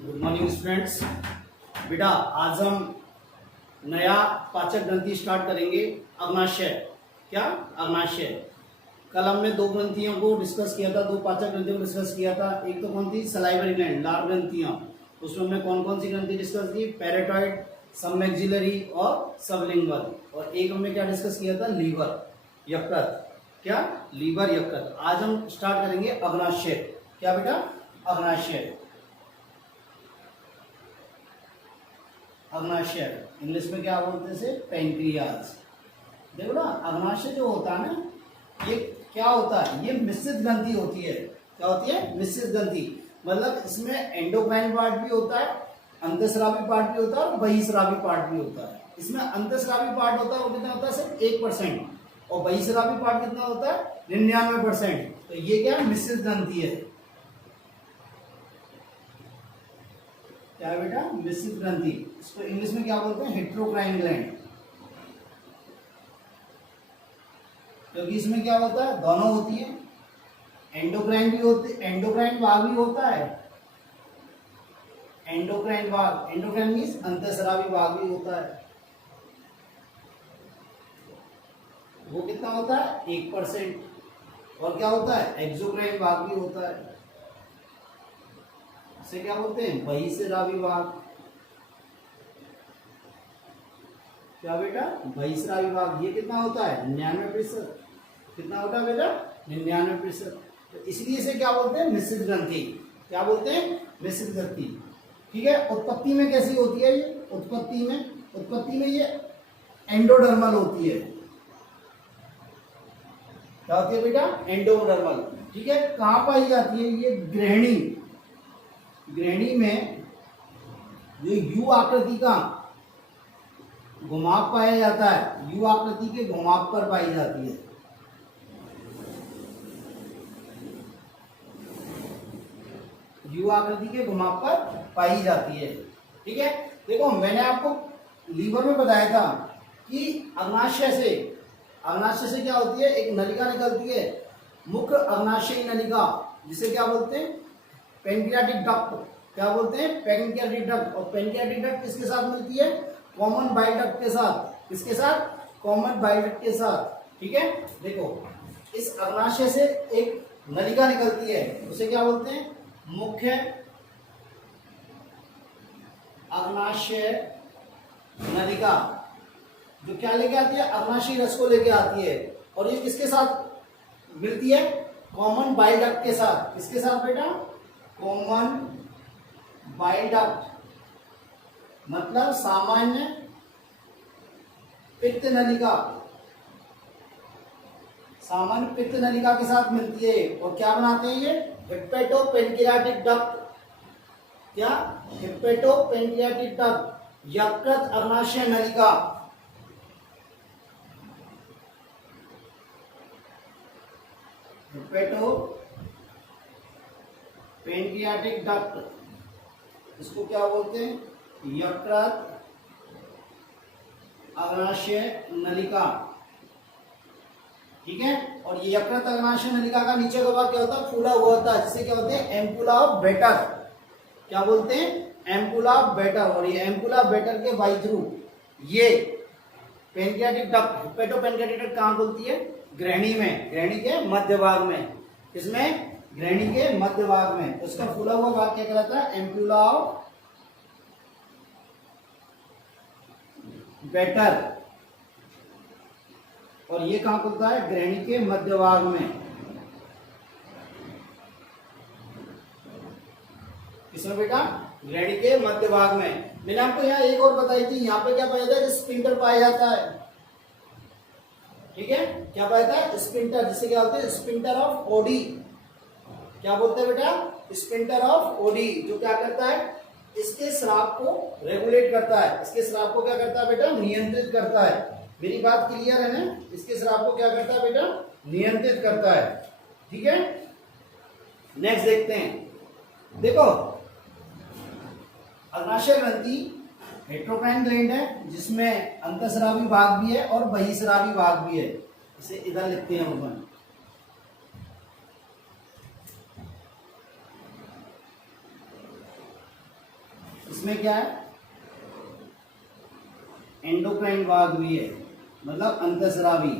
Good morning students. बेटा आज हम नया पाचक ग्रंथि स्टार्ट करेंगे, अग्नाशय। क्या? अग्नाशय। कल हमने दो ग्रंथियों को डिस्कस किया था, दो पाचक ग्रंथियों को डिस्कस किया था। एक तो कौन थी? सलाइवरी ग्लैंड, लार ग्रंथियां। उसमें हमने कौन कौन सी ग्रंथि डिस्कस की? पैराटॉइड, सबमैक्सिलरी और सबलिंगुअल। और एक हमने क्या डिस्कस किया था? लीवर, यकृत। क्या? लीवर, यकृत। आज हम स्टार्ट करेंगे अग्नाशय। क्या बेटा? अग्नाशय। अग्नाशय इंग्लिश में क्या बोलते हैं? पैंक्रियाज। देखो ना, अग्नाशय जो होता है ना, ये क्या होता है? ये मिश्रित ग्रंथि होती है। क्या होती है? मिश्रित ग्रंथि। मतलब इसमें एंडोक्राइन पार्ट भी होता है, अंतःस्रावी पार्ट भी होता है और बहिस्रावी पार्ट भी होता है। इसमें अंतःस्रावी पार्ट होता है, वो कितना होता है? सिर्फ 1%। और बहिस्रावी पार्ट कितना होता है? 99%। तो ये क्या है? मिश्रित ग्रंथि है। क्या है बेटा? मिश्रित ग्रंथि। इसको इंग्लिश में क्या बोलते हैं? हेटेरोक्राइन ग्लैंड। क्योंकि इसमें क्या होता है? दोनों होती है, एंडोक्राइन भी होती, एंडोक्राइन भाग भी होता है, एंडोक्राइन भाग, एंडोक्राइन मीन्स अंतःस्रावी भाग भी होता है। वो कितना होता है? 1%। और क्या होता है? एक्सोक्राइन भाग भी होता है। इसे क्या बोलते हैं? बहिस्रावी भाग। क्या बेटा? बहिस्रावी भाग। ये कितना होता है? 99%। कितना होता है बेटा? 99%। तो इसलिए इसे क्या बोलते हैं? मिश्रित ग्रंथि। क्या बोलते हैं? मिश्रित ग्रंथि। ठीक है। उत्पत्ति में कैसी होती है ये? उत्पत्ति में ये एंडोडर्मल होती है। क्या होती है बेटा? एंडोडर्मल। ठीक है। कहां पाई जाती है ये? ग्रहणी। ग्रहणी में जो यू आकृति का घुमाव पाया जाता है, यू आकृति के घुमाव पर पाई जाती है। यू आकृति के घुमाव पर पाई जाती है। ठीक है। देखो, मैंने आपको लीवर में बताया था कि अग्नाशय से क्या होती है? एक नलिका निकलती है, मुख्य अग्नाशयी नलिका, जिसे क्या बोलते हैं? Pancreatic duct. क्या बोलते हैं? Pancreatic duct. और पैंक्रियाटिक डक्ट किसके साथ मिलती है? कॉमन बाइल डक्ट के साथ। किसके साथ? कॉमन बाइल डक्ट के साथ। ठीक है। देखो, इस अग्नाशय से एक नलिका निकलती है, उसे क्या बोलते हैं? मुख्य अग्नाशय नलिका, जो क्या लेके आती है? अग्नाशयी रस को लेके आती है। और ये किसके साथ मिलती है? कॉमन बाइल डक्ट के साथ। किसके साथ बेटा? कॉमन बाइल डक्ट, मतलब सामान्य पित्त नलिका। सामान्य पित्त नलिका के साथ मिलती है। और क्या बनाते हैं ये? हेपेटोपेनक्रियाटिक डक्ट। क्या? हेपेटोपेनक्रियाटिक डक्ट, यकृत अग्नाशय नलिका। हेपेटोपेनक्रियाटिक डक्ट, इसको क्या बोलते हैं? यकृत अग्नाशय नलिका। ठीक है। और ये यकृत अग्नाशय नलिका का नीचे का भाग क्या होता है? फूला हुआ होता है, जिसे क्या बोलते हैं? Ampulla of better. क्या बोलते हैं? Ampulla of better. और ये एम्पुला बेटर के बाई थ्रू ये पैंक्रियाटिक डक्ट, हेपेटोपेनक्रियाटिक डक्ट कहां खुलती है? ग्रहणी में, ग्रहणी के मध्य भाग में। किसमें? ग्रहणी के मध्य भाग में। उसका फूला हुआ भाग क्या कहलाता है? Ampulla of better. और ये कहां खुलता है? ग्रहणी के मध्य भाग में। किसमें बेटा? ग्रहणी के मध्य भाग में। मैंने आपको यहाँ एक और बताई थी, यहाँ पे क्या पाया जाता है? स्पिंटर पाया जाता है। ठीक है। क्या पाया जाता है? स्पिंटर, जिसे क्या बोलते हैं? Sphincter of OD. क्या बोलते हैं बेटा? स्पिंटर ऑफ ओडी, जो क्या करता है? इसके स्राव को रेगुलेट करता है। इसके स्राव को क्या करता है बेटा? नियंत्रित करता है। मेरी बात क्लियर है ना? इसके स्राव को क्या करता है बेटा? नियंत्रित करता है। ठीक है। नेक्स्ट देखते हैं। देखो, अग्नाशय ग्रंथि हेटेरोक्राइन ग्लैंड है, जिसमें अंतःस्रावी भाग भी है और बहिस्रावी भाग भी है। इसे इधर लिखते हैं अपन। इसमें क्या है, एंडोक्राइन भाग भी है, मतलब अंतःस्रावी,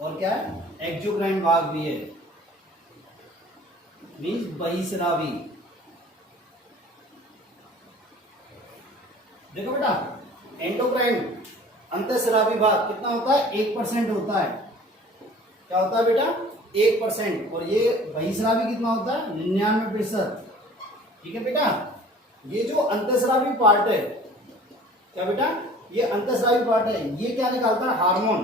और क्या है, एक्सोक्राइन भाग भी है, मीन्स बहिस्रावी। देखो बेटा, एंडोक्राइन अंतःस्रावी भाग कितना होता है, 1% होता है। क्या होता है बेटा, 1%। और ये बहिस्रावी कितना होता है, 99%। ठीक है बेटा, ये जो अंतःस्रावी पार्ट है, क्या बेटा, ये अंतःस्रावी पार्ट है, ये क्या निकालता है, हार्मोन।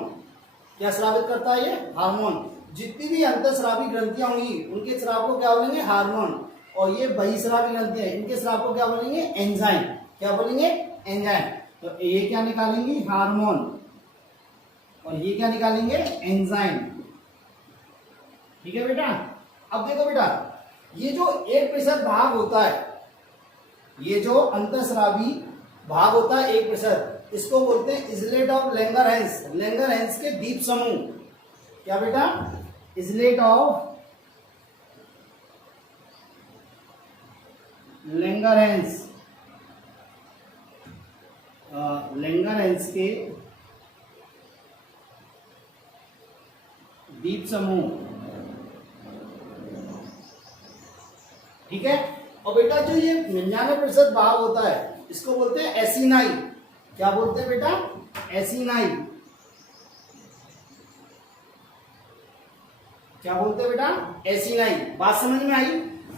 क्या स्रावित करता है ये, हार्मोन। जितनी भी अंतःस्रावी ग्रंथियां होंगी उनके स्राव को क्या बोलेंगे, हार्मोन। और ये बहिस्रावी ग्रंथियां, इनके स्राव को क्या बोलेंगे, एंजाइम। क्या बोलेंगे, एंजाइम। तो ये क्या निकालेंगे, हार्मोन, और ये क्या निकालेंगे, एंजाइम। ठीक है बेटा। अब देखो बेटा, ये जो 1% भाग होता है, ये जो अंतःस्रावी भाग होता है 1%, इसको बोलते हैं इजलेट ऑफ लैंगरहैंस। लैंगरहैंस के द्वीप समूह। क्या बेटा, इजलेट ऑफ लैंगरहैंस, लैंगरहैंस के द्वीप समूह। ठीक है। और बेटा जो ये 99% भाग होता है, इसको बोलते हैं एसिनाई। क्या बोलते हैं बेटा, एसिनाई। क्या बोलते हैं बेटा, एसिनाई। बात समझ में आई।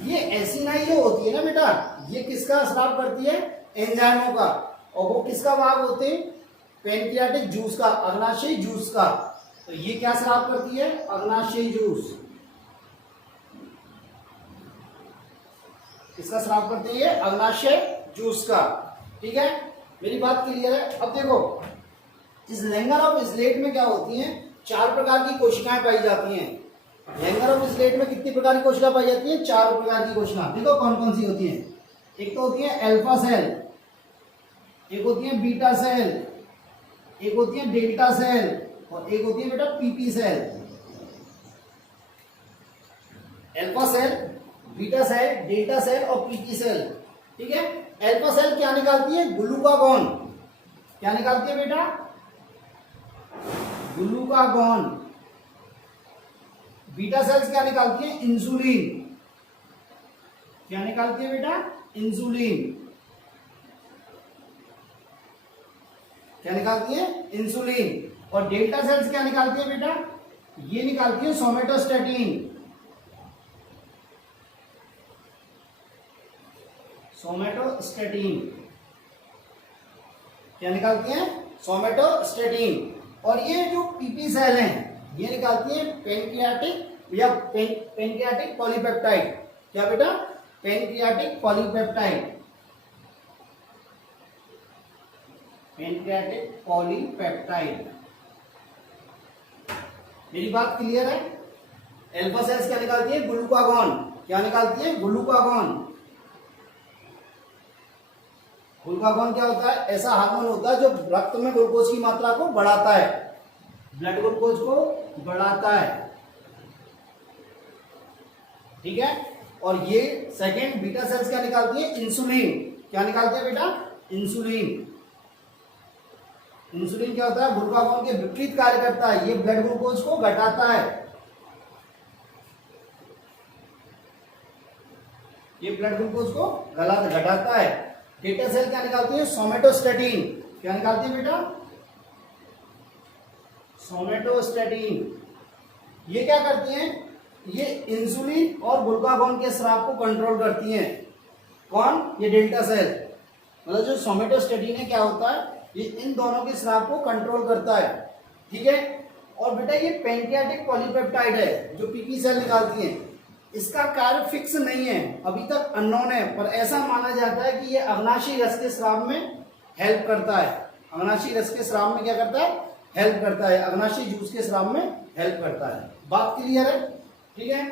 ये एसिनाई जो होती है ना बेटा, ये किसका स्राव करती है, एंजाइमों का। और वो किसका भाग होते हैं, पैनक्रियाटिक जूस का, अग्नाशयी जूस का। तो ये क्या स्राव करती है, अग्नाशयी जूस। किसका स्राव करती है, अग्नाशय जूस का। ठीक है, मेरी बात क्लियर है। अब देखो, इस लैंगर ऑफ स्लेट में क्या होती हैं, 4 प्रकार की कोशिकाएं पाई जाती हैं। लैंगर ऑफ स्लेट में कितनी प्रकार की कोशिका पाई जाती है, 4 प्रकार की कोशिका। देखो कौन कौन सी होती हैं। एक तो होती है अल्फा सेल, एक होती है बीटा सेल, एक होती है डेल्टा सेल, और एक होती है बेटा PP cell. Alpha cell, beta cell, delta cell और पीपी सेल। ठीक है। अल्फा सेल क्या निकालती है, ग्लूकागॉन। क्या निकालती है बेटा, ग्लूकागॉन। बीटा सेल्स क्या निकालती है, इंसुलिन। क्या निकालती है बेटा, इंसुलिन। क्या निकालती है, इंसुलिन। और डेल्टा सेल्स क्या निकालती है बेटा, ये निकालती है सोमेटोस्टेटिन। सोमेटोस्टेटिन। क्या निकालती है, सोमेटोस्टेटिन। और ये जो पीपी सेल हैं, ये निकालती है पेनक्रियाटिक या पेनक्रियाटिक पॉलीपेप्टाइड। क्या बेटा, पेनक्रियाटिक पॉलीपेप्टाइड। Pancreatic polypeptide. मेरी बात क्लियर है। अल्फा सेल्स क्या निकालती है, ग्लूकागॉन। क्या निकालती है, ग्लूकागॉन। ग्लूकागॉन क्या होता है, ऐसा हार्मोन होता है जो रक्त में ग्लूकोज की मात्रा को बढ़ाता है, ब्लड ग्लूकोज को बढ़ाता है। ठीक है। और ये सेकेंड बीटा सेल्स क्या निकालती है, इंसुलिन। क्या निकालती है बेटा, इंसुलिन। इंसुलिन क्या होता है, ग्लूकागॉन के विपरीत कार्य करता है, ये ब्लड ग्लूकोज को घटाता है। ये ब्लड ग्लूकोज को घटाता है। डेल्टा सेल क्या निकालती है, सोमेटोस्टेटिन। क्या निकालती है बेटा, सोमेटोस्टेटिन। ये क्या करती हैं, ये इंसुलिन और ग्लूकागॉन के स्राव को कंट्रोल करती हैं। कौन, ये डेल्टा सेल। मतलब जो सोमेटोस्टेटिन है क्या होता है, ये इन दोनों के स्राव को कंट्रोल करता है। ठीक है। और बेटा ये पेनक्रियाटिक पॉलीपेप्टाइड है जो पीपी सेल निकालती है। इसका कार्य फिक्स नहीं है, अभी तक अननोन है, पर ऐसा माना जाता है कि ये अग्नाशयी रस के स्राव में हेल्प करता है। अग्नाशयी रस के स्राव में क्या करता है, हेल्प करता है। अग्नाशयी जूस के स्राव में हेल्प करता है। बात क्लियर है। ठीक है।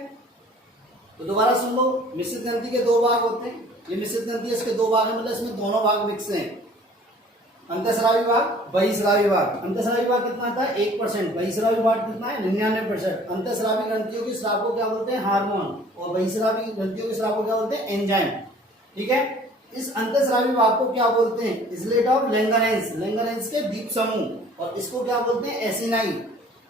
तो दोबारा सुन लो, मिश्रित ग्रंथि के 2 भाग होते हैं। ये मिश्रित ग्रंथि, इसके 2 भाग है, मतलब इसमें दोनों भाग मिक्स हैं। अंतःस्रावी भाग, बहिस्रावी भाग। अंतःस्रावी भाग कितना था 1%, बहिस्रावी भाग कितना है 99%। अंतःस्रावी ग्रंथियों के स्राव को क्या बोलते हैं हार्मोन, और बहिस्रावी ग्रंथियों के स्राव को क्या बोलते हैं एंजाइम। ठीक है, इस अंतःस्रावी भाग को क्या बोलते हैं इसलेट ऑफ लैंगरेंस, लैंगरेंस के द्वीप समूह, और इसको क्या बोलते हैं एसिनाई।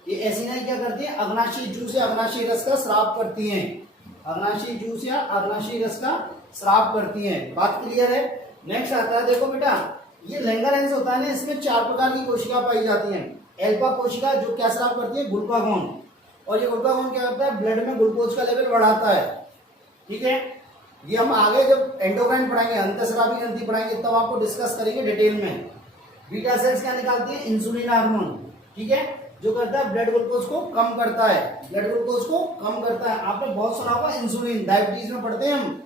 ये एसिनाई क्या करती है अग्नाशयी जूस या अग्नाशयी रस का स्राव करती हैं, अग्नाशयी जूस या अग्नाशयी रस का स्राव करती हैं। बात क्लियर है। नेक्स्ट आता है, देखो बेटा ये लैंगरेंस होता है ना, इसमें 4 प्रकार की कोशिका पाई जाती हैं। एल्फा कोशिका जो क्या स्राव करती है ग्लूकागोन, और ये ग्लूकागोन क्या करता है ब्लड में ग्लूकोज का लेवल बढ़ाता है। ठीक है, ये हम आगे जब एंडोक्राइन पढ़ाएंगे, अंतःस्रावी ग्रंथि पढ़ाएंगे तब आपको डिस्कस करेंगे डिटेल में। बीटा सेल्स क्या निकालती है इंसुलिन हार्मोन। ठीक है, जो करता है ब्लड ग्लूकोज को कम करता है, ब्लड ग्लूकोज को कम करता है। आपने बहुत सुना होगा इंसुलिन, डायबिटीज में पढ़ते हैं हम,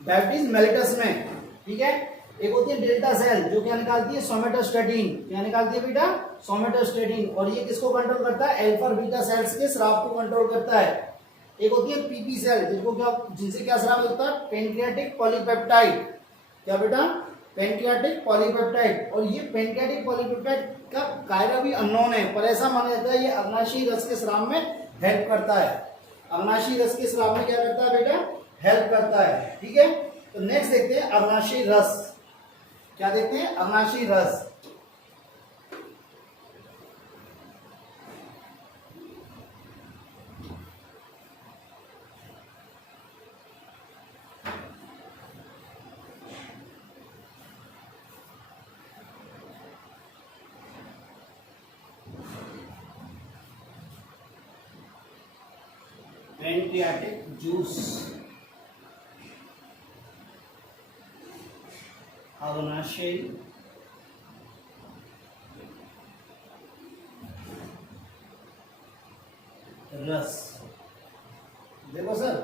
डायबिटीज मेलिटस में। ठीक है, एक होती है डेल्टा सेल जो क्या निकालती है सोमेटोस्टेटिन, क्या निकालती है बेटा सोमेटोस्टेटिन, और ये किसको कंट्रोल करता है अल्फा और बीटा सेल्स के स्राव को कंट्रोल करता है। एक होती है पीपी सेल जिनसे क्या स्राव होता है पेनक्रियाटिक पॉलीपेप्टाइड, क्या बेटा पेनक्रियाटिक पॉलीपेप्टाइड, और ये पेनक्रियाटिक पॉलीपेप्टाइड का कार्य भी अननोन है, पर ऐसा माना जाता है ये अग्नाशयी रस के स्राव में हेल्प करता है, अग्नाशयी रस के स्राव में क्या करता है बेटा हेल्प करता है। ठीक है, तो नेक्स्ट देखते हैं अग्नाशयी रस, क्या देखते हैं अग्नाशयी रस। पेनक्रियाटिक जूस, अग्नाशयी रस। देखो सर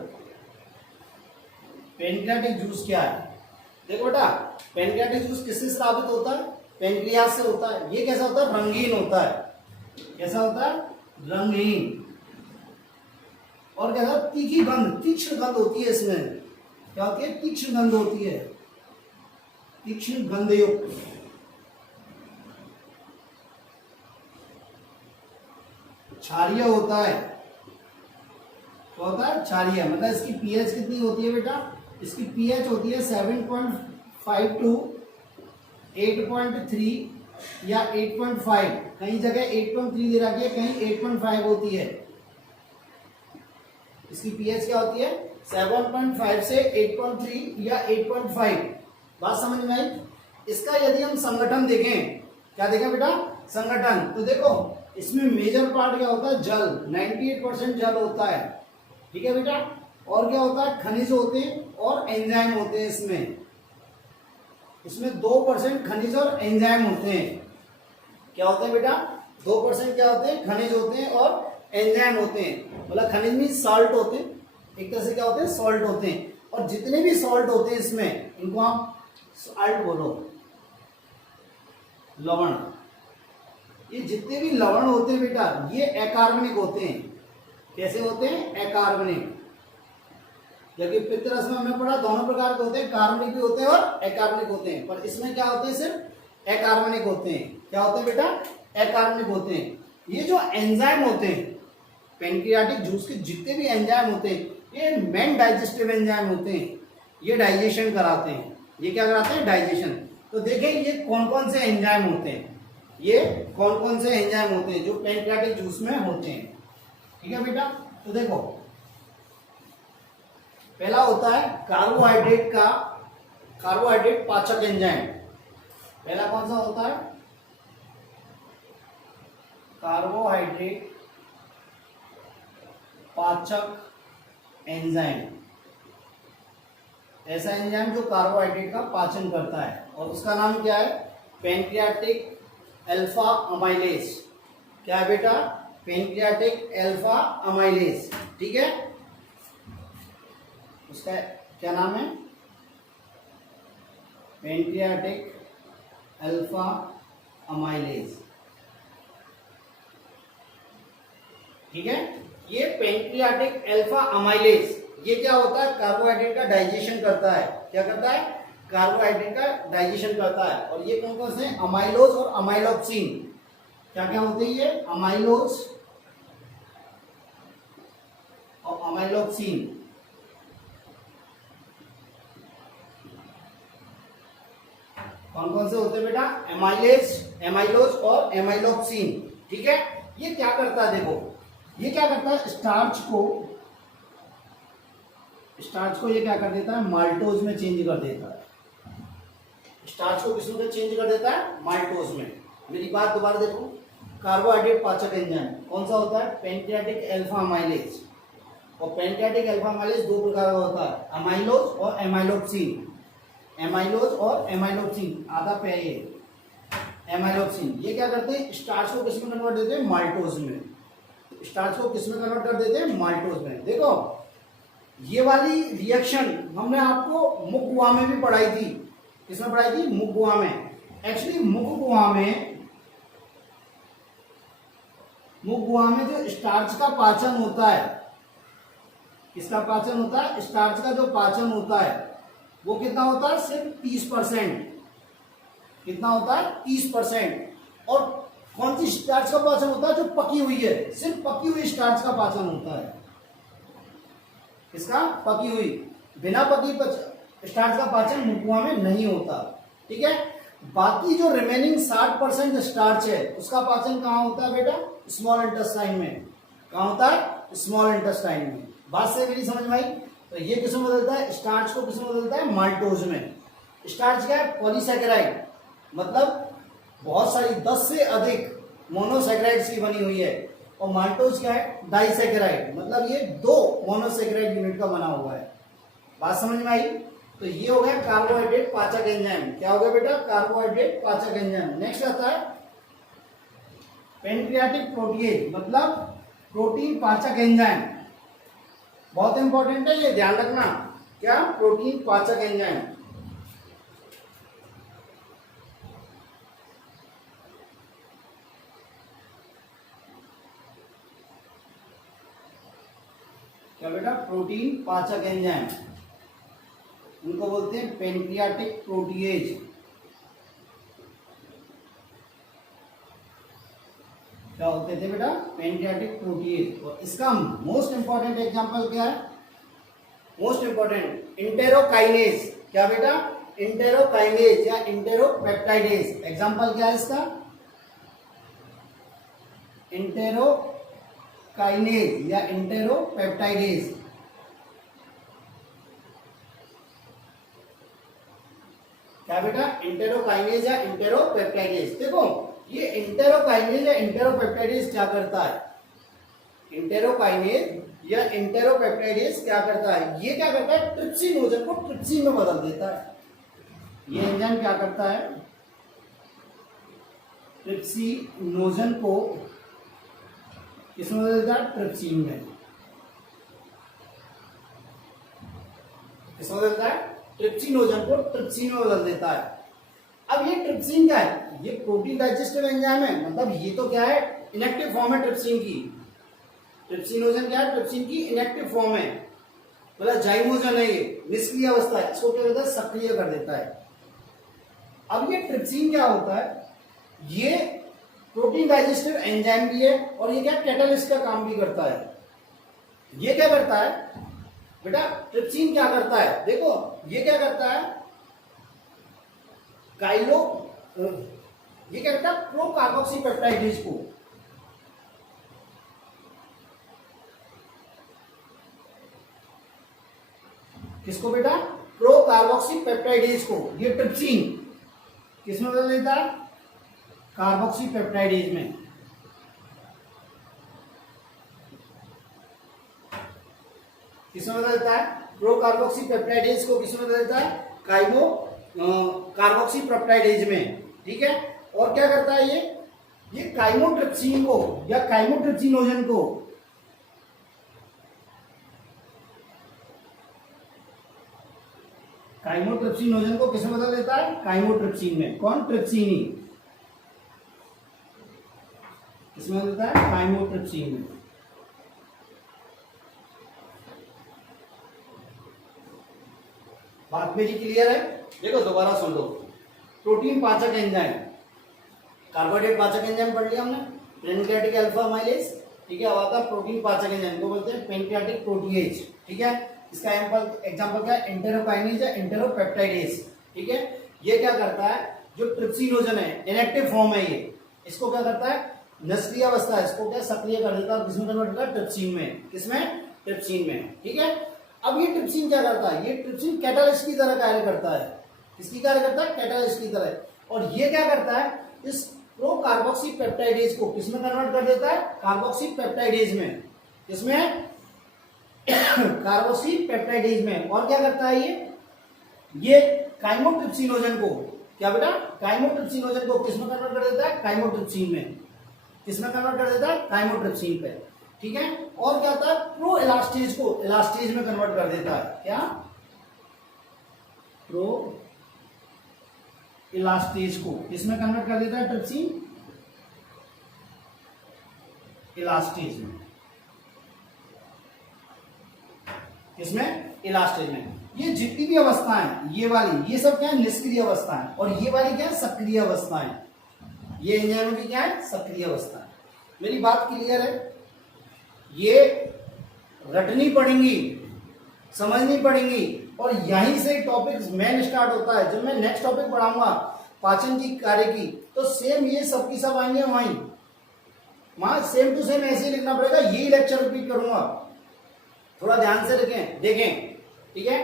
पेनक्रियाटिक जूस क्या है, देखो बेटा पेनक्रियाटिक जूस किससे स्रावित होता है पेनक्रियास से होता है। ये कैसा होता है रंगीन होता है, कैसा होता है रंगीन, और कैसा तीखी गंध, तीक्ष्ण गंध होती है इसमें, क्या होती है तीक्ष्ण गंध होती है, तीक्ष्ण गंध युक्त। क्षारीय होता है, क्या होता है क्षारीय, मतलब इसकी पीएच कितनी होती है बेटा, इसकी पीएच होती है 7.5 टू 8.3 या 8.5, कहीं जगह 8.3 दे रखी है, कहीं 8.5 होती है। इसकी पीएच क्या होती है 7.5 से 8.3 या 8.5। बात समझ में आई। इसका यदि हम संगठन देखें, क्या देखें बेटा संगठन, तो देखो इसमें मेजर पार्ट क्या होता है जल, 98% जल होता है। ठीक है बेटा, और क्या होता है खनिज होते हैं और एंजाइम होते हैं इसमें 2% खनिज और एंजाइम होते हैं। क्या होते हैं बेटा 2% क्या होते हैं खनिज होते हैं और एंजाइम होते हैं, मतलब खनिज में सॉल्ट होते हैं, एक तरह से क्या होते हैं सॉल्ट होते हैं, और जितने भी सॉल्ट होते हैं इसमें इनको आप सॉल्ट बोलो लवण, ये जितने भी लवण होते हैं बेटा ये अकार्बनिक होते हैं। कैसे होते हैं अकार्बनिक, जबकि पित्तरस में हमने पढ़ा दोनों प्रकार के होते हैं, कार्बनिक भी होते हैं और अकार्बनिक होते हैं, पर इसमें क्या होते हैं सिर्फ अकार्बनिक होते हैं। क्या होते हैं बेटा अकार्बनिक होते हैं। ये जो एंजाइम होते हैं पेनक्रियाटिक जूस के जितने भी एंजाइम होते हैं ये मेन डाइजेस्टिव एंजाइम होते हैं, ये डाइजेशन कराते हैं, ये क्या कराते हैं डाइजेशन। तो देखें ये कौन कौन से एंजाइम होते हैं, ये कौन कौन से एंजाइम होते हैं जो पेनक्रियाटिक जूस में होते हैं। ठीक है बेटा, तो देखो पहला होता है कार्बोहाइड्रेट पाचक एंजाइम। पहला कौन सा होता है कार्बोहाइड्रेट पाचक एंजाइम, ऐसा एंजाइम जो कार्बोहाइड्रेट का पाचन करता है, और उसका नाम क्या है पेनक्रियाटिक अल्फा अमाइलेज। क्या है बेटा पेनक्रियाटिक अल्फा अमाइलेज। ठीक है, उसका क्या नाम है पेनक्रियाटिक अल्फा अमाइलेज। ठीक है, ये पेनक्रियाटिक अल्फा अमाइलेज ये क्या होता है कार्बोहाइड्रेट का डाइजेशन करता है। क्या करता है कार्बोहाइड्रेट का डाइजेशन करता है। और ये कौन कौन से हैं? अमाइलोज और अमाइलोक्सिन। क्या क्या होते हैं ये? अमाइलोज और अमाइलोक्सिन। कौन कौन से होते हैं बेटा? एमाइलोज और एमाइलोक्सिन। ठीक है, ये क्या करता है? देखो ये क्या करता है, स्टार्च को ये क्या कर देता है? माल्टोज में चेंज कर देता है। स्टार्च को किसमें चेंज कर देता है? माल्टोज में। मेरी बात दोबारा देखो, कार्बोहाइड्रेट पाचक एंजाइम कौन सा होता है? Pancreatic alpha amylase. और पैंक्रियाटिक अल्फा अमाइलेज दो प्रकार का होता है, अमाइलोज और एमाइलोक्सिन। एमाइलोज और एमाइलोक्सिन, आधा पे ये एमाइलोक्सिन। ये क्या करते हैं? स्टार्च को किसमें कन्वर्ट देते हैं? माल्टोज में। स्टार्च को किसमें कन्वर्ट कर देते हैं? माल्टोज में। देखो ये वाली रिएक्शन हमने आपको मुख गुहा में भी पढ़ाई थी। किसमें पढ़ाई थी? मुख गुहा में। एक्चुअली मुख गुहा में जो स्टार्च का पाचन होता है, किसका पाचन होता है? स्टार्च का जो पाचन होता है वो कितना होता है? सिर्फ 30%। कितना होता है? 30%। और कौन सी स्टार्च का पाचन होता है? जो पकी हुई है, सिर्फ पकी हुई स्टार्च का पाचन होता है। इसका पकी हुई, बिना पकी स्टार्च का पाचन मुखगुहा में नहीं होता। ठीक है, बाकी जो रिमेनिंग 60% स्टार्च है उसका पाचन कहाँ होता है बेटा? स्मॉल इंटेस्टाइन में। कहाँ होता है? स्मॉल इंटेस्टाइन में। बात से मेरी समझ में आई? तो ये किसमें बदलता है? स्टार्च को किसमें बदलता है? माल्टोज में। स्टार्च क्या है? पॉलीसैकेराइड, मतलब बहुत सारी 10 से अधिक मोनोसैकेराइड की बनी हुई है। और माल्टोज क्या है? डाइसैकेराइड, मतलब ये 2 मोनोसैकेराइड यूनिट का बना हुआ है। बात समझ में आई? तो ये हो गया कार्बोहाइड्रेट पाचक एंजाइम। क्या हो गया बेटा? कार्बोहाइड्रेट पाचक एंजाइम। नेक्स्ट आता है पैंक्रियाटिक प्रोटीएज, मतलब प्रोटीन पाचक एंजाइम। बहुत इंपॉर्टेंट है, ये ध्यान रखना। क्या? प्रोटीन पाचक एंजाइम। क्या बेटा? प्रोटीन पाचक एंजाइम, उनको बोलते हैं पैंक्रियाटिक प्रोटीएज। क्या होते थे बेटा? Pancreatic protease. और इसका मोस्ट इंपॉर्टेंट एग्जांपल क्या है? Most important enterokinase. क्या बेटा? इंटेरोकाइनेज या इंटेरोपेप्टाइडेज। एग्जांपल क्या है इसका? इंटेरोकाइनेज या इंटेरोपेप्टाइडेज। क्या बेटा? इंटेरोकाइनेज या इंटेरोपेप्टाइडेज। देखो ये इंटेरोकाइनेज या इंटेरोपेप्टाइडेज क्या करता है? इंटेरोकाइनेज या इंटेरोपेप्टाइडेज क्या करता है? ये क्या करता है? ट्रिप्सिनोजन को ट्रिप्सिन में बदल देता है। ये एंजाइम क्या करता है? ट्रिप्सिनोजन को किसमें बदल देता है? ट्रिप्सिन में। किसमें बदलता है? ट्रिप्सिनोजन को ट्रिप्सिन में बदल देता है। अब ये ट्रिप्सिन क्या है? ये प्रोटीन डाइजेस्टिव एंजाइम है, मतलब ये तो क्या है? इनएक्टिव फॉर्म है ट्रिप्सिन की। ट्रिप्सिनोजन क्या है? ट्रिप्सिन की इनएक्टिव फॉर्म है, मतलब जाइमोजन है, ये निष्क्रिय अवस्था है। इसको क्या करता है? सक्रिय कर देता है। अब ये ट्रिप्सिन क्या होता है? ये प्रोटीन डाइजेस्टिव एंजाइम भी है और ये क्या? कैटलिस्ट का काम भी करता है। ये क्या करता है बेटा? ट्रिप्सिन क्या करता है? देखो ये क्या करता है? ये क्या करता है? प्रो कार्बोक्सीपेप्टाइडेज को किसको बेटा? प्रो कार्बोक्सीपेप्टाइडेज को। ये ट्रिप्सिन किसमें बदल देता है? कार्बोक्सीपेप्टाइडेज में। किसमें बदल देता है? प्रो कार्बोक्सीपेप्टाइडेज को किसमें बदल देता है? कार्बोक्सीपेप्टाइडेज में। ठीक है, और क्या करता है ये काइमोट्रिप्सिन को या काइमोट्रिप्सिनोजन को किसमें बदल देता है? काइमोट्रिप्सिन में। कौन? ट्रिप्सिन ही। किसमें बदल देता है? काइमोट्रिप्सिन में। बात मेरी क्लियर है? देखो दोबारा सुन लो, प्रोटीन पाचक एंजाइम, कार्बोहाइड्रेट पाचक एंजाइम पढ़ लिया हमने, पेनक्रियाटिक अल्फा माइलेज, ठीक है। अब आता है प्रोटीन पाचक एंजाइम को बोलते हैं पेनक्रियाटिक प्रोटीएज, ठीक है। इसका एग्जांपल क्या है, एंटेरोकाइनेज या एंटेरोपेप्टाइडेज, ठीक है। ये क्या करता है, जो ट्रिप्सिनोजन है इनएक्टिव फॉर्म है ये, इसको क्या करता है, निष्क्रिय अवस्था है, इसको क्या सक्रिय कर देता है, किसमें कन्वर्ट करता है, ट्रिप्सिन में, किसमें, ट्रिप्सिन में, ठीक है। अब ये ट्रिप्सिन क्या करता है, ये ट्रिप्सिन कैटालिस्ट की तरह कार्य करता है, किसकी कार्य करता है, कैटालिस्ट की तरह। और ये क्या करता है, इस प्रो कार्बोक्सी पेप्टाइडेज को किसमें कन्वर्ट कर देता है, कार्बोक्सी पेप्टाइडेज में, किसमें, कार्बोक्सी पेप्टाइडेज में। और क्या करता है ये काइमोट्रिप्सिनोजन को, क्या बेटा, काइमोट्रिप्सिनोजन को किसमें कन्वर्ट कर देता है, काइमोट्रिप्सिन में, किसमें कन्वर्ट कर देता है, काइमोट्रिप्सिन पे, ठीक है। और क्या होता है, प्रो इलास्टेज को इलास्टेज में कन्वर्ट कर देता है, क्या, प्रो इलास्टेज को किसमें कन्वर्ट कर देता है, ट्रिप्सिन इलास्टेज में, किसमें, इलास्टेज में। ये जितनी भी अवस्थाएं, ये वाली, ये सब क्या है, निष्क्रिय अवस्थाएं, और ये वाली क्या है, सक्रिय अवस्थाएं। ये एंजाइम की क्या है, सक्रिय अवस्था है। मेरी बात क्लियर है, ये रटनी पड़ेंगी, समझनी पड़ेंगी, और यहीं से टॉपिक मेन स्टार्ट होता है। जब मैं नेक्स्ट टॉपिक पढ़ाऊंगा पाचन की कार्य की, तो सेम ये सब की सब आएंगे वहां सेम टू सेम ऐसे ही लिखना पड़ेगा, यही लेक्चर रिपीट करूंगा, थोड़ा ध्यान से देखें, ठीक है।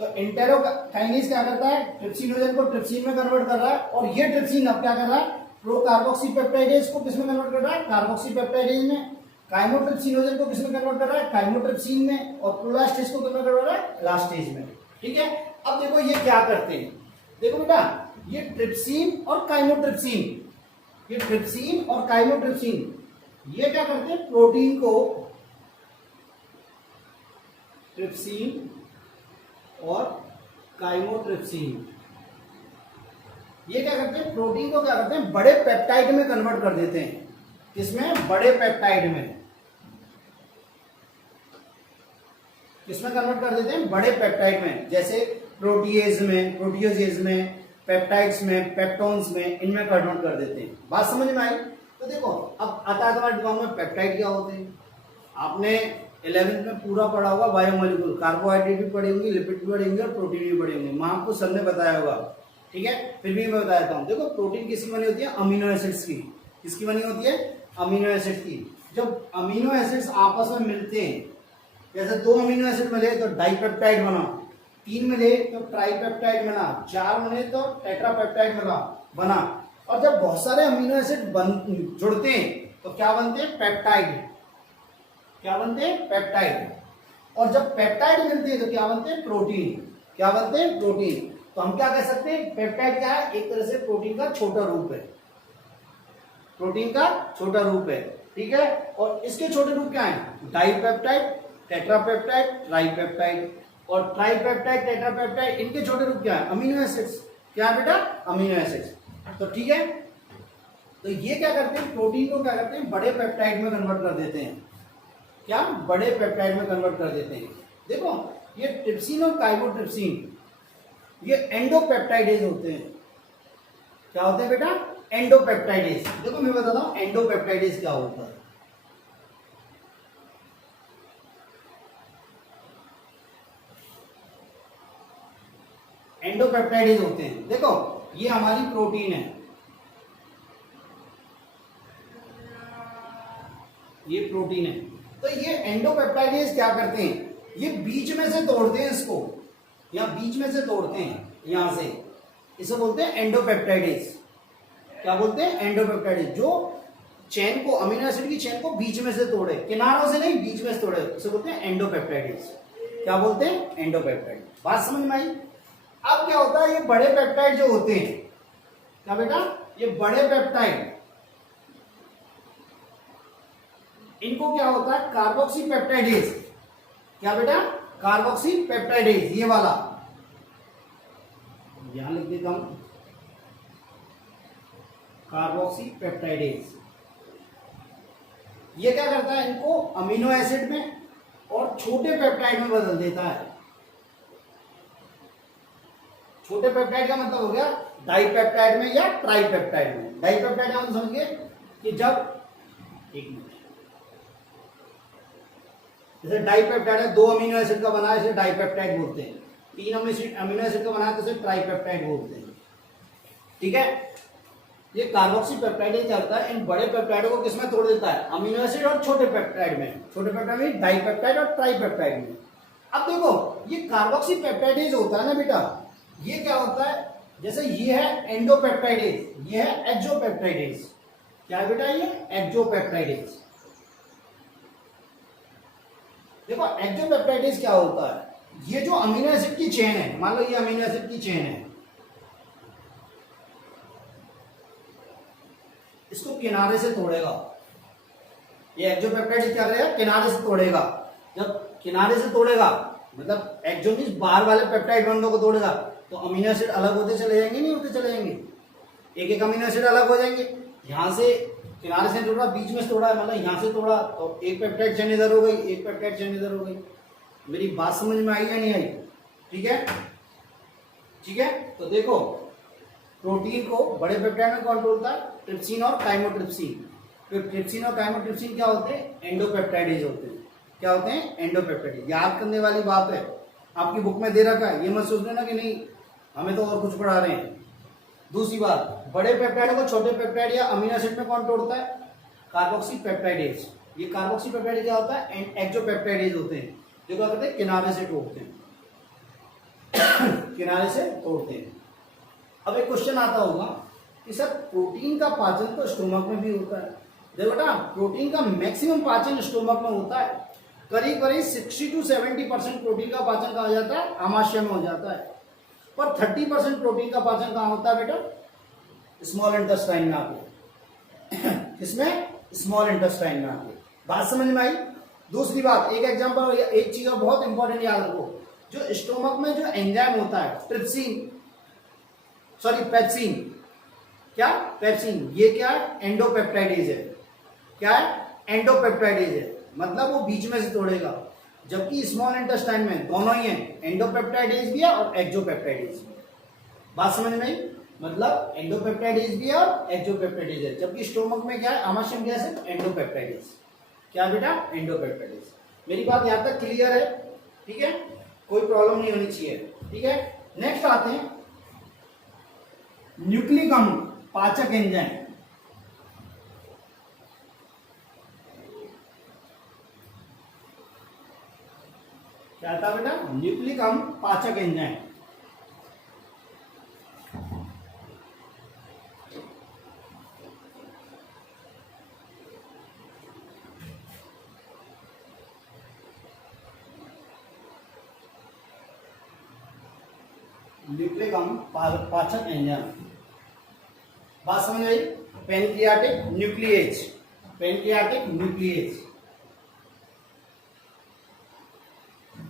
तो एंटेरोकाइनेज क्या करता है, ट्रिप्सिनोजन को ट्रिप्सिन में कन्वर्ट कर रहा है, और ये ट्रिप्सिन अब क्या कर रहा है, प्रो कार्बोक्सी पेप्टाइडेज को किसमें कन्वर्ट कर रहा है, कार्बोक्सी पेप्टाइडेज में। काइमोट्रिप्सिनोजन को किसमें कन्वर्ट कर रहा है, काइमोट्रिप्सिन में। और प्रोलास्टेज को किसमें कन्वर्ट कर रहा है, इलास्टेज में, ठीक है। अब देखो ये क्या करते हैं, देखो बेटा, ये ट्रिप्सिन और काइमोट्रिप्सिन, ये ट्रिप्सिन और काइमोट्रिप्सिन ये क्या करते हैं, प्रोटीन को, ट्रिप्सिन और काइमोट्रिप्सिन ये क्या करते हैं, प्रोटीन को क्या करते हैं, बड़े पेप्टाइड में कन्वर्ट कर देते हैं, किसमें, बड़े पेप्टाइड में, किसमें कन्वर्ट कर देते हैं, बड़े पेप्टाइड में। जैसे प्रोटीएज में, प्रोटीओजेज में, पेप्टाइड्स में, पेप्टोन्स में, इनमें कन्वर्ट कर देते हैं। बात समझ में आई। तो देखो अब आता है तुम्हारे दिमाग में पेप्टाइड क्या होते हैं। आपने 11th में पूरा पढ़ा होगा, बायोमोलिक्यूल, कार्बोहाइड्रेट भी पढ़े होंगे, लिपिड भी पढ़े होंगे और प्रोटीन भी पढ़े होंगे, वहां आपको सर ने बताया होगा, ठीक है। फिर भी मैं बता देता हूँ। देखो प्रोटीन किसकी बनी होती है, अमीनो एसिड्स की, किसकी बनी होती है, अमीनो एसिड की। जब अमीनो एसिड्स आपस में मिलते हैं, जैसे 2 अमीनो एसिड मिले तो डाइपेप्टाइड बना, 3 मिले तो ट्राइपेप्टाइड बना, 4 मिले तो टेट्रापेप्टाइड बना। और जब बहुत सारे अमीनो एसिड जुड़ते हैं तो क्या बनते हैं, पेप्टाइड, क्या बनते हैं, पेप्टाइड। और जब पेप्टाइड मिलते हैं तो क्या बनते हैं, प्रोटीन, क्या बनते हैं, प्रोटीन। तो हम क्या कह सकते हैं, पेप्टाइड क्या है, एक तरह से प्रोटीन का छोटा रूप है, प्रोटीन का छोटा रूप है, ठीक है। और इसके छोटे रूप क्या है, डाइपेप्टाइड, टेट्रापेप्टाइड, ट्राइपेप्टाइड। और ट्राइपेप्टाइड, टेट्रापेप्टाइड, इनके छोटे रूप क्या है, अमीनो एसिड्स, क्या है बेटा, अमीनो एसिड्स। तो ठीक है, तो ये क्या करते हैं, प्रोटीन को क्या करते हैं, बड़े पेप्टाइड में कन्वर्ट कर देते हैं, क्या, बड़े पेप्टाइड में कन्वर्ट कर देते हैं। देखो ये ट्रिप्सिन और काइमोट्रिप्सिन ये एंडोपेप्टाइडेज होते हैं। क्या होते हैं बेटा, एंडोपेप्टाइडेज। देखो मैं बताता हूं एंडोपेप्टाइडेज क्या होता है। एंडोपेप्टाइडेज होते हैं, देखो ये हमारी प्रोटीन है, ये प्रोटीन है। तो ये एंडोपेप्टाइडेज क्या करते हैं, ये बीच में से तोड़ते हैं इसको, या बीच में से तोड़ते हैं यहां से, इसे बोलते हैं एंडोपेप्टाइडेज। क्या बोलते हैं, एंडोपेप्टाइडेज। जो चेन को, अमीनो एसिड की चेन को बीच में से तोड़े, किनारों से नहीं, बीच में से तोड़े, इसे बोलते हैं एंडोपेप्टाइडेज। क्या बोलते हैं, एंडोपेप्टाइड। बात समझ में आई। अब क्या होता है, ये बड़े पेप्टाइड जो होते हैं, क्या बेटा, ये बड़े पेप्टाइड, इनको क्या होता है, कार्बोक्सी पेप्टाइडेज। क्या बेटा, कार्बोक्सी पेप्टाइडेज, ये वाला यहां लिख देता हूं, कार्बोक्सी पेप्टाइडेज। ये क्या करता है, इनको अमीनो एसिड में और छोटे पेप्टाइड में बदल देता है, छोटे पेप्टाइड का मतलब हो गया डाइपेप्टाइड में या ट्राइपेप्टाइड में। डाइपेप्टाइड का मतलब समझिए कि जब, एक मिनट, जैसे डाइपेप्टाइड है, 2 अमीनो एसिड का बना है इसे डाइपेप्टाइड बोलते हैं। 3 अमीनो एसिड का बना है तो इसे ट्राइपेप्टाइड बोलते हैं। ठीक है, ये कार्बोक्सी पेप्टाइड चलता है, इन बड़े पेप्टाइडों को किसमें तोड़ देता है, अमीनो एसिड और छोटे पेप्टाइड में। छोटे पेप्टाइड में डाइपेप्टाइड और ट्राइपेप्टाइड में। अब देखो ये कार्बोक्सी पेप्टाइडेज होता है ना बेटा, ये क्या होता है, जैसे ये है एंडोपेप्टाइडेज, ये है एक्सोपेप्टाइडेज। क्या है बेटा, ये एक्सोपेप्टाइडेज। देखो एक्सोपेप्टाइडेज क्या होता है, ये जो अमीनो एसिड की चेन है, मान लो ये अमीनो एसिड की चेन है, इसको किनारे से तोड़ेगा। ये एक्सोपेप्टाइड क्या करेगा, किनारे से तोड़ेगा। जब किनारे से तोड़ेगा मतलब एक्सो मींस बाहर वाले पेप्टाइड बंधों को तोड़ेगा, तो अमीनो एसिड अलग होते चले जाएंगे, नहीं होते चले जाएंगे, एक एक अमीनो एसिड अलग हो जाएंगे। यहां से किनारे से तोड़ा, बीच में से तोड़ा, मतलब यहां से तोड़ा तो एक पेप्टाइड चेन इधर हो गई, एक पेप्टाइड चेन इधर हो गई। मेरी बात समझ में आई या नहीं आई? ठीक है, ठीक है। तो देखो प्रोटीन को बड़े पेप्टाइड में कौन तोड़ता है, ट्रिप्सिन और काइमोट्रिप्सिन। तो ट्रिप्सिन और काइमोट्रिप्सिन क्या होते हैं, एंडोपेप्टाइडेज होते हैं। क्या होते हैं, एंडोपेप्टाइडेज। याद करने वाली बात है, आपकी बुक में दे रखा है, ये मत सोच लेना कि नहीं हमें तो और कुछ पढ़ा रहे हैं। दूसरी बात, बड़े पेप्टाइड को छोटे पेप्टाइड या अमीनो एसिड में कौन तोड़ता है, कार्बोक्सी पेप्टाइडेज। ये कार्बोक्सी पेप्टाइड क्या होता है, एक्सोपेप्टाइडेज होते हैं, जो क्या करते हैं, किनारे से तोड़ते हैं, किनारे से तोड़ते हैं। अब एक क्वेश्चन आता होगा कि सर प्रोटीन का पाचन तो स्टोमक में भी होता है। देखो बेटा, प्रोटीन का मैक्सिमम पाचन स्टोमक में होता है। करीब करीब 60 to 70% प्रोटीन का पाचन कहा जाता है, आमाशय में हो जाता है। पर 30% प्रोटीन का पाचन कहाँ होता है बेटा, स्मॉल इंटेस्टाइन में आके। किसमें, स्मॉल इंटेस्टाइन में आके। बात समझ में आई? दूसरी बात, एक एग्जांपल, एक चीज और बहुत इंपॉर्टेंट याद रखो, जो स्टोमक में जो एंजाइम होता है ट्रिप्सिन, सॉरी पेप्सिन, क्या पेप्सिन, ये क्या है, एंडोपेप्टाइडेज है। क्या है, एंडोपेप्टाइडेज है, मतलब वो बीच में से तोड़ेगा। जबकि स्मॉल इंटेस्टाइन में दोनों ही है, एंडोपेप्टाइडेज भी है और एक्सोपेप्टाइडेज भी है। बात समझ में आई? मतलब एंडोपेप्टाइडेज भी है और एक्सोपेप्टाइडेज है। जबकि स्टोमक में क्या है, आमाशय में क्या है, सिर्फ एंडोपेप्टाइडेज। क्या बेटा, एंडोपेप्टाइडेज। मेरी बात यहां तक क्लियर है? ठीक है, कोई प्रॉब्लम नहीं होनी चाहिए। ठीक है, नेक्स्ट आते हैं न्यूक्लिक अम्ल पाचक एंजाइम। क्या था बेटा, न्यूक्लिक अम्ल पाचक एंजाइम। न्यूक्लिक अम्ल पाचक एंजाइम। बात समझ आई? Pancreatic nuclease, pancreatic nuclease.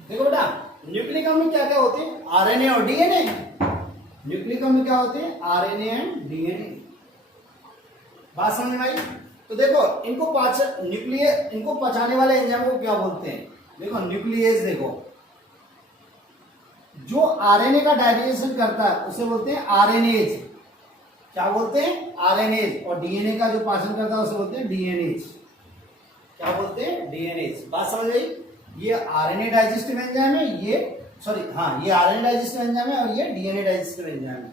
देखो बेटा, न्यूक्लिक अम्ल में क्या क्या होते हैं, आरएनए और डीएनए। न्यूक्लिक अम्ल में क्या होते हैं, आरएनए एंड डीएनए। बात समझ में आई? तो देखो इनको पचाने वाले एंजाइम को क्या बोलते हैं, देखो न्यूक्लिएज। देखो जो आरएनए का डाइजेशन करता है उसे बोलते हैं आरएनएज। क्या बोलते हैं, आरएनएज। और डीएनए का जो पाचन करता है उसे बोलते हैं डीएनएज। क्या बोलते हैं, डीएनएज। बात समझ आई? ये आरएनए डाइजेस्टिव एंजाइम है, ये सॉरी हाँ ये आरएनए डाइजेस्टिव एंजाइम है और ये डीएनए डाइजेस्टिव एंजाइम है।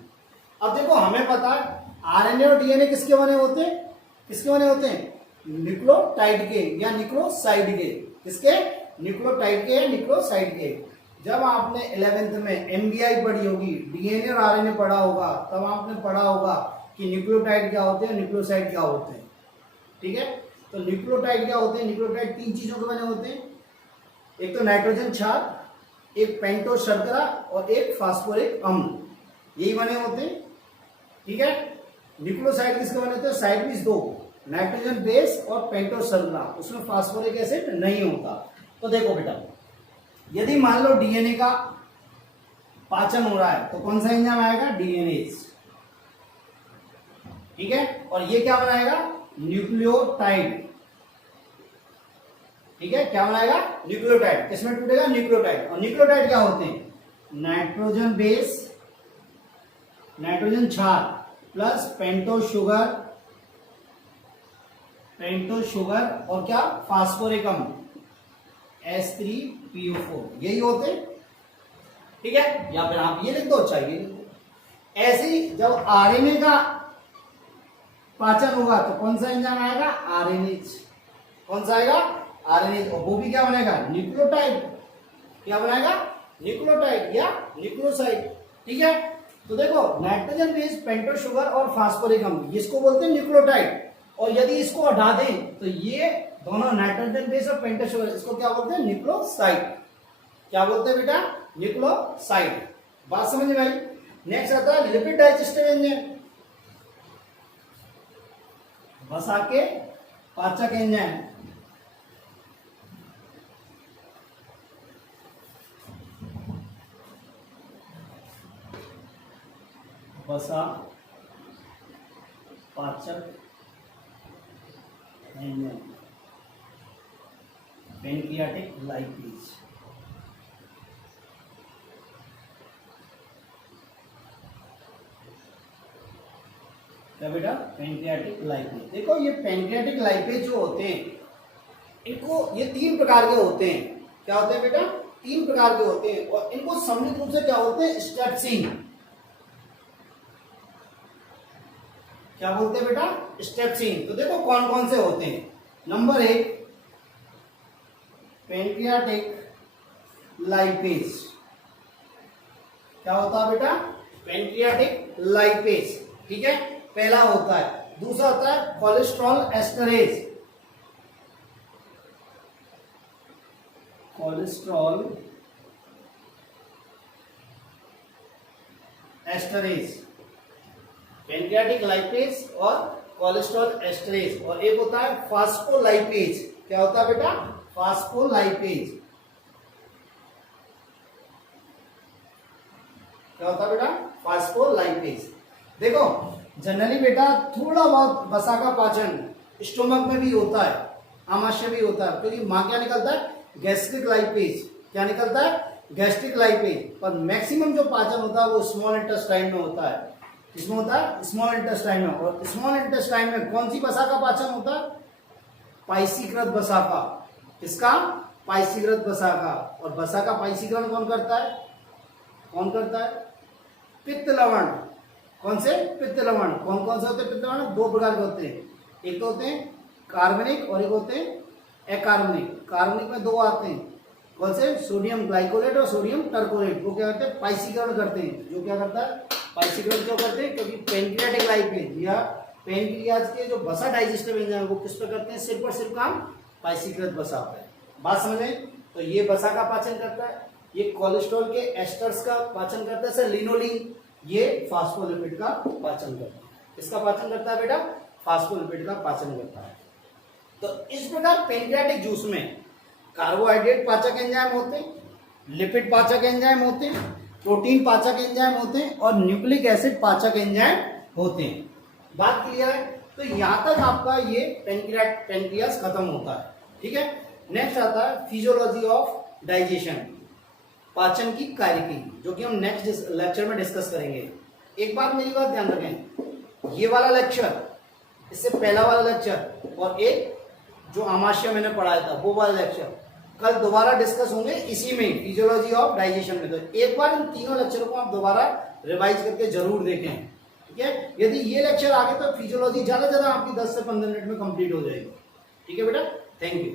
अब देखो हमें पता है आरएनए और डीएनए किसके बने होते हैं, किसके बने होते हैं, न्यूक्लियोटाइड के या न्यूक्लियोसाइड के। किसके, न्यूक्लियोटाइड के या न्यूक्लियोसाइड के। जब आपने 11th में एमबीआई पढ़ी होगी, डीएनए और आरएनए पढ़ा होगा, तब आपने पढ़ा होगा कि न्यूक्लियोटाइड क्या होते हैं, न्यूक्लियोसाइड क्या होते हैं। ठीक है, तो न्यूक्लियोटाइड क्या होते हैं, न्यूक्लियोटाइड 3 चीजों के बने होते हैं, एक तो नाइट्रोजन क्षार, एक पेंटोस शर्करा और एक फास्फोरिक अम्ल, यही बने होते हैं। ठीक है, न्यूक्लियोसाइड किसके बने होते हैं, साइड में 2, नाइट्रोजन बेस और पेंटोस शर्करा, उसमें फास्फोरिक एसिड नहीं होता। तो देखो बेटा, यदि मान लो डीएनए का पाचन हो रहा है तो कौन सा एंजाइम आएगा, डीएनएज। ठीक है, और ये क्या बनाएगा, न्यूक्लियोटाइड। ठीक है, क्या बनाएगा, न्यूक्लियोटाइड। किसमें टूटेगा, न्यूक्लियोटाइड। और न्यूक्लियोटाइड क्या होते हैं, नाइट्रोजन बेस नाइट्रोजन क्षार प्लस पेंटो शुगर और क्या फास्फोरिकम H3PO4 यही होते हैं। ठीक है, या फिर आप ये लिख दो, चाहिए लिख दो। ऐसे ही जब आरएनए का पाचन होगा तो कौन सा एंजाइम आएगा, आरएनएज। कौन सा आएगा, आरएनएज। और वो भी क्या बनेगा, न्यूक्लियोटाइड। क्या बनाएगा, न्यूक्लियोटाइड या न्यूक्लियोसाइड। ठीक है, तो देखो नाइट्रोजन बेस पेंटो शुगर और फास्फोरिकम इसको बोलते हैं न्यूक्लियोटाइड। और यदि इसको हटा दें तो ये दोनों नाइट्रोजन बेस और पेंटो शुगर इसको क्या बोलते हैं, न्यूक्लियोसाइड। क्या बोलते हैं बेटा, न्यूक्लियोसाइड। बात समझ में आई। नेक्स्ट आता है लिपिड डाइजेस्टिव एंजाइम, वसा के पाचक एंजाइम। वसा पाचक एंजाइम, पैनक्रियाटिक लाइपेज। क्या बेटा, पैनक्रियाटिक लाइपेज। देखो ये पैनक्रियाटिक लाइपेज जो होते हैं इनको, ये 3 प्रकार के होते हैं। क्या होते हैं बेटा, 3 प्रकार के होते हैं। और इनको सम्मिलित रूप से क्या बोलते हैं, स्टेप्सिन। क्या बोलते हैं बेटा, स्टेप्सिन। तो देखो कौन कौन से होते हैं। Number 1 pancreatic lipase. क्या होता है बेटा, पैनक्रियाटिक लाइपेज। ठीक है, पहला होता है। दूसरा होता है cholesterol esterase. Cholesterol esterase, pancreatic lipase और कोलेस्ट्रॉल एस्टरेज। और एक होता है फास्फोलाइपेज। क्या होता है बेटा, फास्फोलाइपेज। क्या होता है बेटा, फास्फोलाइपेज। देखो जनरली बेटा थोड़ा बहुत वसा का पाचन स्टोमक में भी होता है, आमाशय भी होता है, क्योंकि मां क्या निकलता है, गैस्ट्रिक लाइपेज। क्या निकलता है, गैस्ट्रिक लाइपेज। पर मैक्सिमम जो पाचन होता है वो स्मॉल इंटेस्टाइन में होता है। किसमें होता है, स्मॉल इंटेस्टाइन में। और स्मॉल इंटेस्टाइन में कौन सी वसा का पाचन होता है, पाइसीकृत वसा का। किसका, पाइसीकृत वसा का। और वसा का पाइसीकरण कौन करता है, कौन करता है, पित्त लवण। कौन से, पित्त लवण। कौन कौन से होते हैं पित्त लवण, 2 प्रकार के होते हैं। एक तो होते हैं कार्बनिक और एक होते हैं अकार्बनिक। कार्बनिक में 2 आते हैं। कौन से, सोडियम ग्लाइकोलेट और सोडियम टर्कोलेट। वो क्या करते हैं, पाइसीकरण करते हैं। जो क्या करता है, पाइसीकरण क्यों करते हैं, क्योंकि पैनक्रियाटिक लाइपेज या पैनक्रियाज के जो वसा डाइजेस्टिव एंजाइम है वो किस पे करते हैं, सिर्फ और सिर्फ काम पाइसीकृत वसा पे। बात समझ में। तो ये वसा का पाचन करता है, ये कोलेस्ट्रॉल के एस्टर्स का पाचन करता है, सर लिनोलिन। ये फास्फोलिपिड का पाचन करता है। किसका पाचन करता है बेटा, फास्फोलिपिड का पाचन करता है। तो इस प्रकार पैनक्रियाटिक जूस में कार्बोहाइड्रेट पाचक एंजाइम होते हैं, लिपिड पाचक एंजाइम होते हैं, प्रोटीन पाचक एंजाइम होते हैं और न्यूक्लिक एसिड पाचक एंजाइम होते हैं। बात क्लियर है। तो यहां तक आपका ये पैनक्रियास खत्म होता है। ठीक है, नेक्स्ट आता है फिजियोलॉजी ऑफ डाइजेशन, पाचन की कार्यकी, जो कि हम नेक्स्ट लेक्चर में डिस्कस करेंगे। एक बात मेरी बात ध्यान रखें, ये वाला लेक्चर, इससे पहला वाला लेक्चर और एक जो आमाशय मैंने पढ़ाया था वो वाला लेक्चर कल दोबारा डिस्कस होंगे इसी में, फिजियोलॉजी ऑफ डाइजेशन में। तो एक बार इन तीनों लेक्चरों को आप दोबारा रिवाइज करके जरूर देखें। ठीक है, यदि ये लेक्चर आ गए तो फिजियोलॉजी ज्यादा आपकी 10 से 15 मिनट में कंप्लीट हो जाएगी। ठीक है बेटा, थैंक यू।